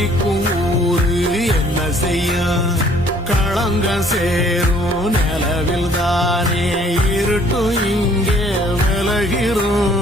வசிக்கும் ஊரு என்ன செய்யும்? களங்கம் சேரும் நிலவில் தானே இருட்டும் இங்கே விலகிறோம்.